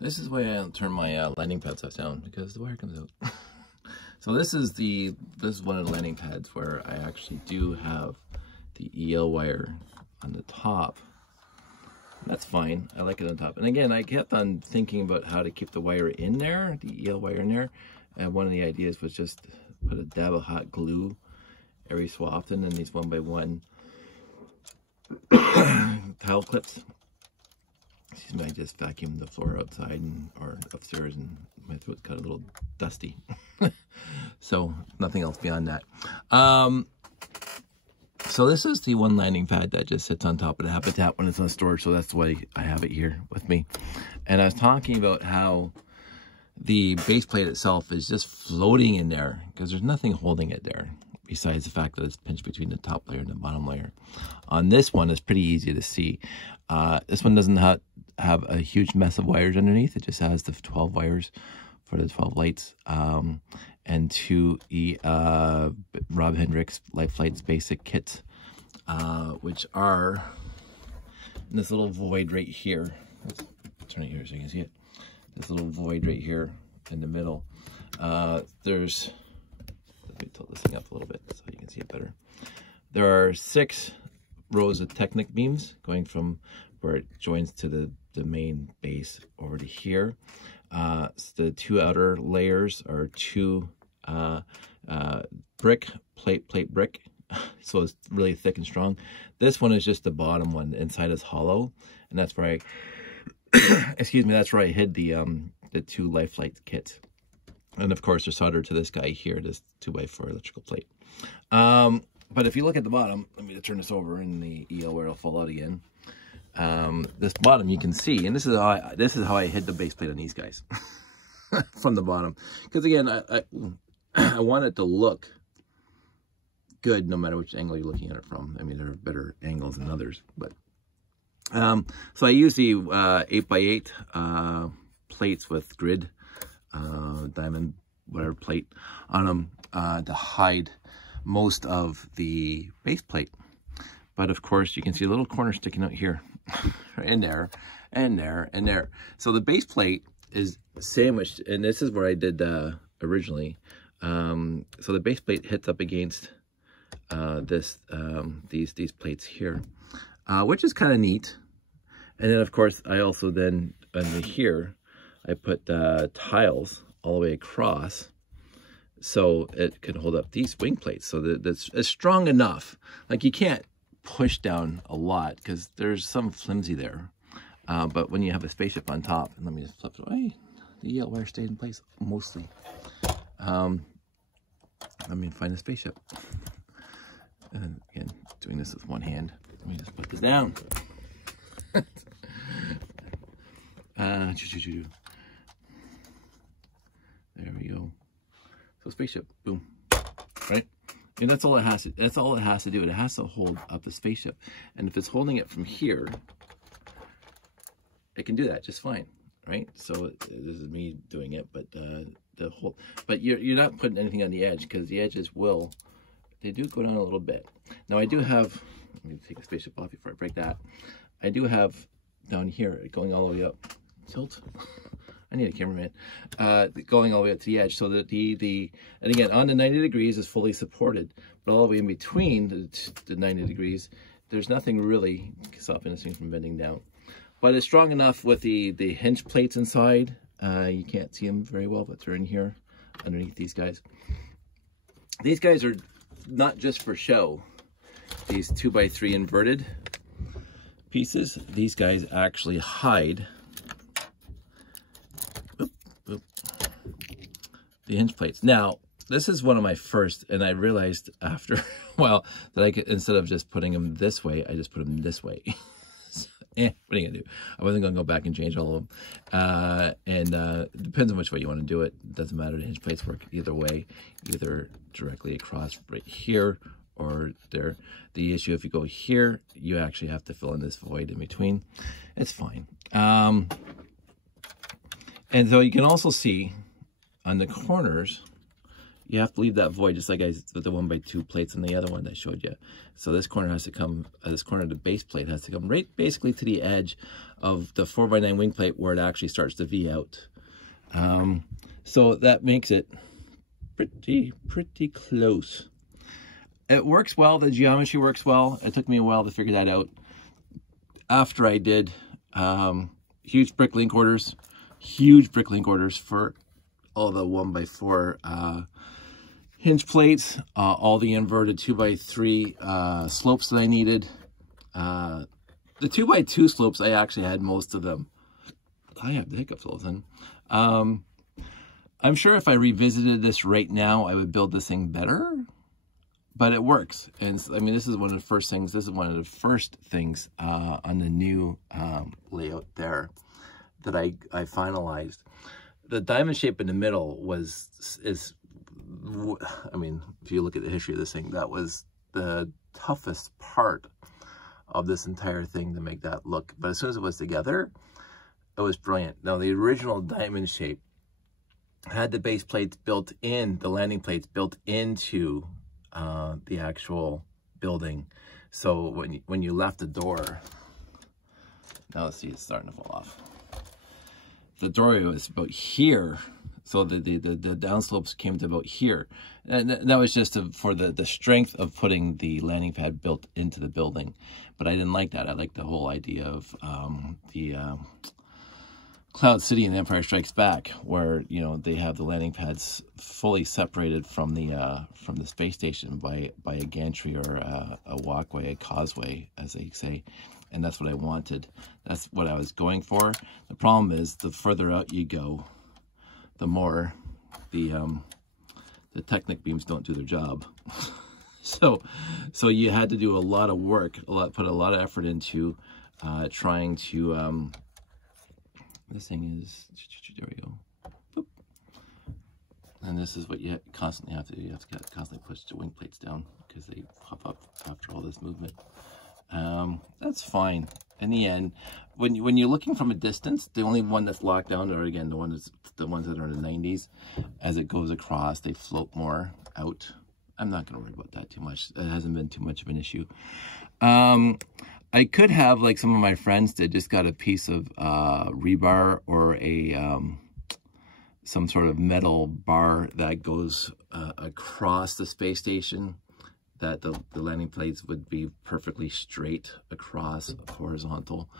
This is why I turn my landing pad stuff down, because the wire comes out. So this is one of the landing pads where I actually do have the EL wire on the top. That's fine. I like it on top. And again, I kept on thinking about how to keep the wire in there, the EL wire in there. And one of the ideas was just put a dab of hot glue every so often in these 1x1 towel clips. Excuse me, I just vacuumed the floor outside or upstairs, and my throat got a little dusty. So nothing else beyond that. So this is the one landing pad that just sits on top of the Habitat when it's on storage, so that's why I have it here with me. And I was talking about how the base plate itself is just floating in there because there's nothing holding it there besides the fact that it's pinched between the top layer and the bottom layer. On this one, it's pretty easy to see. This one doesn't have a huge mess of wires underneath. It just has the 12 wires for the 12 lights, and 2 Rob Hendricks Light Flights basic kits, which are in this little void right here. Let's turn it here so you can see it. This little void right here in the middle. Let me tilt this thing up a little bit so you can see it better. There are 6 rows of Technic beams going from where it joins to the main base over to here. So the 2 outer layers are 2 brick, plate brick. So it's really thick and strong. This one is just the bottom one. The inside is hollow, and that's where I, excuse me, that's where I hid the 2 Life Flight kits. And of course, they're soldered to this guy here, this 2x4 electrical plate. But if you look at the bottom, let me turn this over in the EL where it'll fall out again. This bottom you can see, and this is how I hid the base plate on these guys from the bottom. Because again, I want it to look good no matter which angle you're looking at it from. I mean, there are better angles than others, but so I use the 8x8 plates with grid diamond whatever plate on them to hide most of the base plate. But of course, you can see a little corner sticking out here, and there, and there, and there. So the base plate is sandwiched, and this is where I did originally. So the base plate hits up against these plates here, which is kind of neat. And then of course, I also then under here, I put tiles all the way across, so it can hold up these wing plates. So that it's strong enough. Like you can't push down a lot because there's some flimsy there. But when you have a spaceship on top, and let me just flip it away, the yellow wire stayed in place mostly. Let me find the spaceship. And again, doing this with one hand. Let me just put this down. There we go. So spaceship, boom, right? And that's all it has to. That's all it has to do. It has to hold up the spaceship. And if it's holding it from here, it can do that just fine, right? So this is me doing it, but but you're not putting anything on the edge because the edges they do go down a little bit. Now I do have. Let me take the spaceship off before I break that. I do have down here going all the way up. Tilt. I need a cameraman. Going all the way up to the edge, so that and again on the 90 degrees is fully supported, but all the way in between the 90 degrees, there's nothing really stopping this thing from bending down. But it's strong enough with the hinge plates inside. You can't see them very well, but they're in here underneath these guys. These guys are not just for show. These 2x3 inverted pieces, these guys actually hide the hinge plates. Now, this is one of my first, and I realized after a while that I could, instead of just putting them this way, I just put them this way. So, what are you gonna do? I wasn't gonna go back and change all of them. It depends on which way you want to do it. It doesn't matter. The hinge plates work either way, either directly across right here or there. The issue, if you go here, you actually have to fill in this void in between. It's fine. And so you can also see on the corners, you have to leave that void, just like I with the 1x2 plates and the other one that I showed you. So this corner has to come, this corner of the base plate has to come right basically to the edge of the 4x9 wing plate where it actually starts to V out. So that makes it pretty close. It works well. The geometry works well. It took me a while to figure that out. After I did, huge brick link orders for all the 1x4 hinge plates, all the inverted 2x3 slopes that I needed. The 2x2 slopes, I actually had most of them. I have the hiccups all of a sudden. I'm sure if I revisited this right now, I would build this thing better, but it works. And I mean, this is one of the first things, on the new layout there that I finalized. The diamond shape in the middle I mean, if you look at the history of this thing, that was the toughest part of this entire thing to make that look. But as soon as it was together, it was brilliant. Now, the original diamond shape had the base plates built in, the landing plates built into the actual building. So when you left the door, now let's see, it's starting to fall off. The door was about here, so the downslopes came to about here, and that was just for the strength of putting the landing pad built into the building. But I didn't like that. I liked the whole idea of the Cloud City and Empire Strikes Back, where they have the landing pads fully separated from the space station by a gantry or a walkway, a causeway, as they say. And that's what I wanted. That's what I was going for. The problem is, the further out you go, the more the Technic beams don't do their job. so you had to do a lot of work, put a lot of effort into trying to. This thing is, there we go. Boop. And this is what you constantly have to do. You have to constantly push the wing plates down because they pop up after all this movement. That's fine. In the end, when you're looking from a distance, the only one that's locked down are, again, the ones that are in the 90s. As it goes across, they float more out. I'm not going to worry about that too much. It hasn't been too much of an issue. I could have, like some of my friends did, just got a piece of rebar or some sort of metal bar that goes across the space station, that the landing plates would be perfectly straight across, horizontal.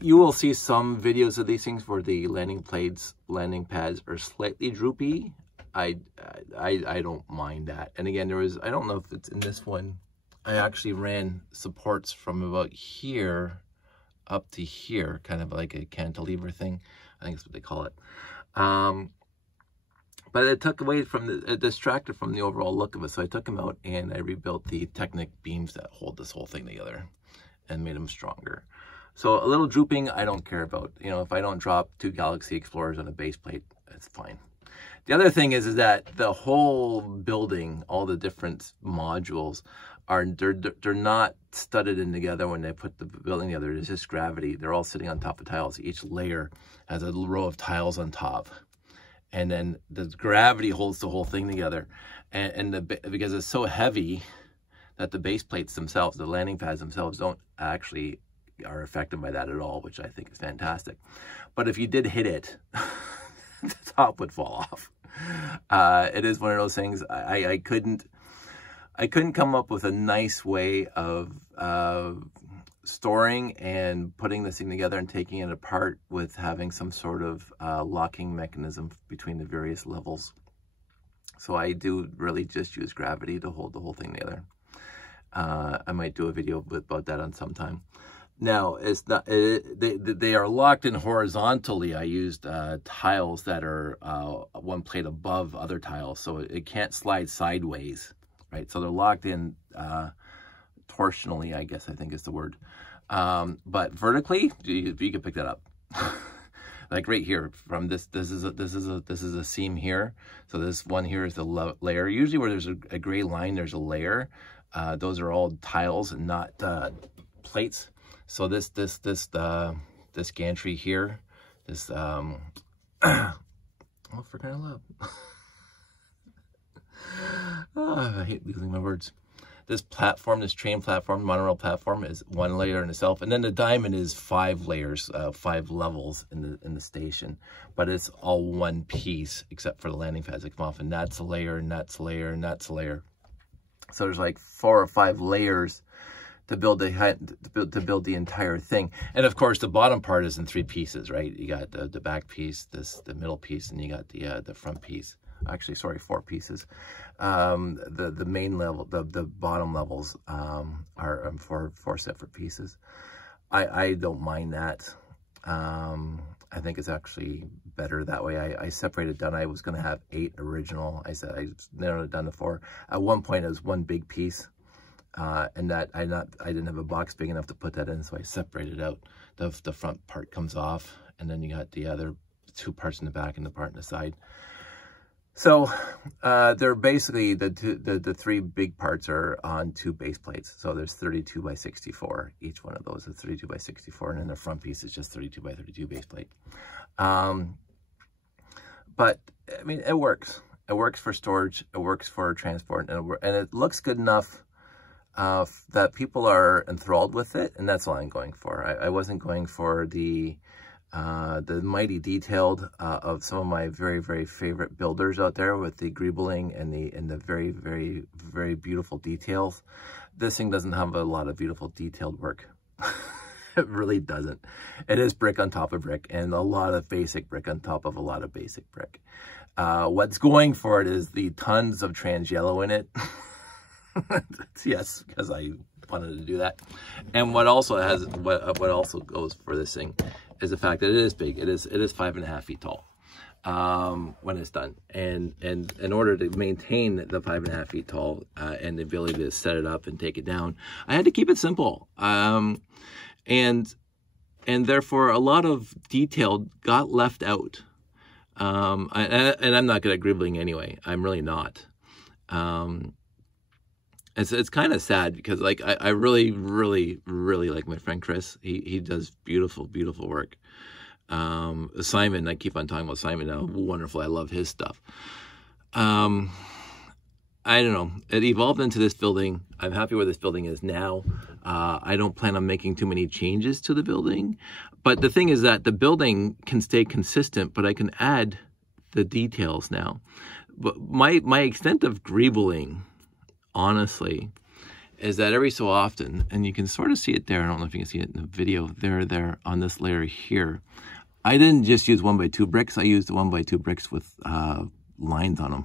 You will see some videos of these things where the landing pads are slightly droopy. I don't mind that. And again, I don't know if it's in this one, I actually ran supports from about here up to here, kind of like a cantilever thing. I think that's what they call it. But it took away it distracted from the overall look of it. So I took them out and I rebuilt the Technic beams that hold this whole thing together and made them stronger. So a little drooping, I don't care about. If I don't drop 2 Galaxy Explorers on a base plate, it's fine. The other thing is that the whole building, all the different modules, they're not studded in together when they put the building together. It's just gravity. They're all sitting on top of tiles. Each layer has a row of tiles on top. And then the gravity holds the whole thing together. Because it's so heavy that the base plates themselves, the landing pads themselves, are affected by that at all, which I think is fantastic. But if you did hit it, the top would fall off. It is one of those things. I couldn't come up with a nice way of storing and putting this thing together and taking it apart with having some sort of locking mechanism between the various levels. So I do really just use gravity to hold the whole thing together. I might do a video about that on some time. Now, it's not, they are locked in horizontally. I used tiles that are one plate above other tiles, so it can't slide sideways, right? So they're locked in torsionally, I guess I think is the word. But vertically, you can pick that up. Like right here, from this is a seam here. So this one here is the layer. Usually where there's a gray line, there's a layer. Those are all tiles and not plates. So this gantry here, oh, for crying out loud. Oh, I hate losing my words. This platform, this train platform, monorail platform, is 1 layer in itself, and then the diamond is 5 layers, 5 levels in the station. But it's all one piece, except for the landing pads that come off, and that's a layer, and that's a layer, and that's a layer. So there's like 4 or 5 layers to build the entire thing. And of course, the bottom part is in 3 pieces, right? You got the back piece, the middle piece, and you got the front piece. Actually, sorry, 4 pieces. The main level, the bottom levels are 4 separate pieces. I don't mind that. I think it's actually better that way. I separated down. I was going to have 8 original. I said I narrowed it down to 4. At one point, it was 1 big piece, and that I didn't have a box big enough to put that in, so I separated out. The front part comes off, and then you got the other 2 parts in the back and the part in the side. So they're basically the 3 big parts are on 2 base plates. So there's 32 by 64. Each one of those is 32 by 64, and then the front piece is just 32 by 32 base plate. But I mean, it works. It works for storage. It works for transport, and it looks good enough that people are enthralled with it, and that's all I'm going for. I wasn't going for the mighty detailed of some of my very, very favorite builders out there with the greebling and the very, very, very beautiful details. This thing doesn't have a lot of beautiful detailed work. It really doesn't. It is brick on top of brick, and a lot of basic brick on top of a lot of basic brick. What's going for it is the tons of trans yellow in it. Yes, because I wanted to do that. And what also goes for this thing is the fact that it is big. It is 5.5 feet tall when it's done. And in order to maintain the 5.5 feet tall and the ability to set it up and take it down, I had to keep it simple. And therefore a lot of detail got left out. And I'm not good at greebling anyway. I'm really not. It's kind of sad because like I really, really, really like my friend Chris. He does beautiful, beautiful work. Simon, I keep on talking about Simon now. Wonderful. I love his stuff. I don't know. It evolved into this building. I'm happy where this building is now. I don't plan on making too many changes to the building. But the thing is that the building can stay consistent, but I can add the details now. But my extent of greebling, honestly, is that every so often, and you can sort of see it there, I don't know if you can see it in the video, there on this layer here, I didn't just use 1x2 bricks, I used 1x2 bricks with lines on them.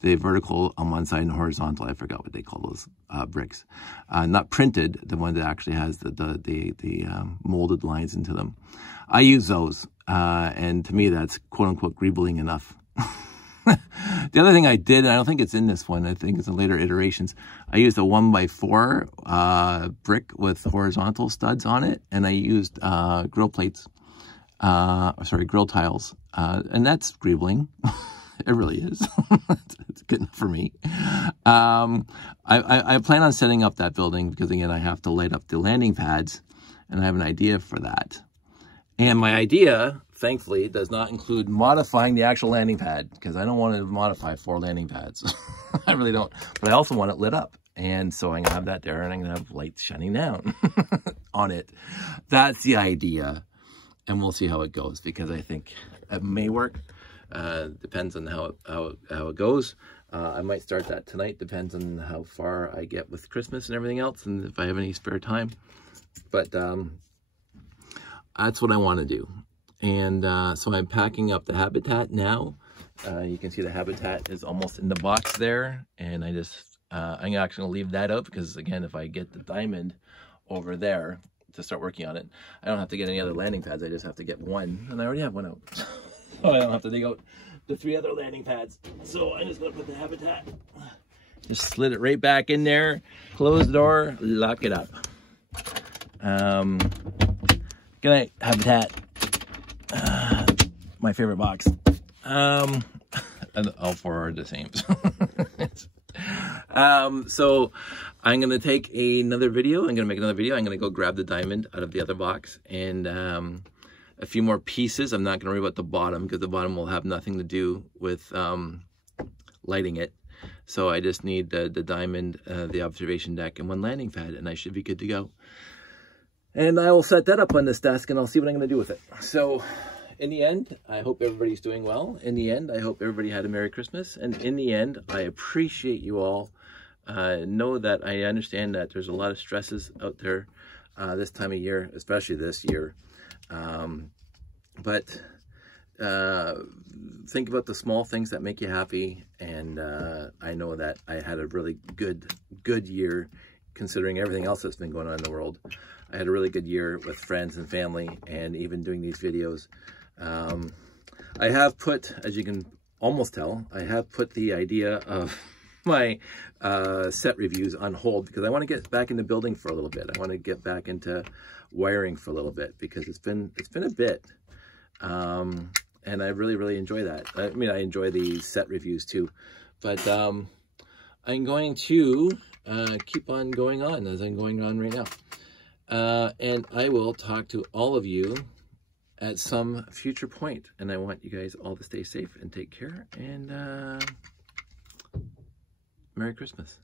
The vertical on one side and horizontal, I forgot what they call those bricks. Not printed, the one that actually has the molded lines into them. I use those, and to me that's quote-unquote greebling enough. The other thing I did, and I don't think it's in this one, I think it's in later iterations, I used a 1x4 brick with horizontal studs on it, and I used grill plates, grill tiles, and that's greebling. It really is. It's good enough for me. I plan on setting up that building because, again, I have to light up the landing pads, and I have an idea for that. And my idea, thankfully, does not include modifying the actual landing pad because I don't want to modify 4 landing pads. I really don't. But I also want it lit up. And so I'm going to have that there, and I'm going to have lights shining down on it. That's the idea. And we'll see how it goes because I think it may work. Depends on how it goes. I might start that tonight. Depends on how far I get with Christmas and everything else, and if I have any spare time. But that's what I want to do. And so I'm packing up the habitat now. You can see the habitat is almost in the box there, and I'm actually going to leave that out because, again, if I get the diamond over there to start working on it, I don't have to get any other landing pads. I just have to get one, and I already have one out. So I don't have to dig out the 3 other landing pads. So I'm just going to put the habitat, just slid it right back in there, close the door, lock it up. Good night, habitat. My favorite box. And all 4 are the same. So I'm going to take another video. I'm going to make another video. I'm going to go grab the diamond out of the other box and a few more pieces. I'm not going to worry about the bottom because the bottom will have nothing to do with lighting it. So I just need the diamond, the observation deck, and one landing pad, and I should be good to go. And I will set that up on this desk, and I'll see what I'm going to do with it. So in the end, I hope everybody's doing well. In the end, I hope everybody had a Merry Christmas. And in the end, I appreciate you all. Know that I understand that there's a lot of stresses out there this time of year, especially this year. But think about the small things that make you happy. And I know that I had a really good year, considering everything else that's been going on in the world. I had a really good year with friends and family, and even doing these videos. I have put, as you can almost tell, I have put the idea of my set reviews on hold, because I want to get back into building for a little bit. I want to get back into wiring for a little bit, because it's been a bit, and I really enjoy that. I mean, I enjoy the set reviews too, but I'm going to keep on going on as I'm going on right now. And I will talk to all of you at some future point. And I want you guys all to stay safe and take care. And Merry Christmas.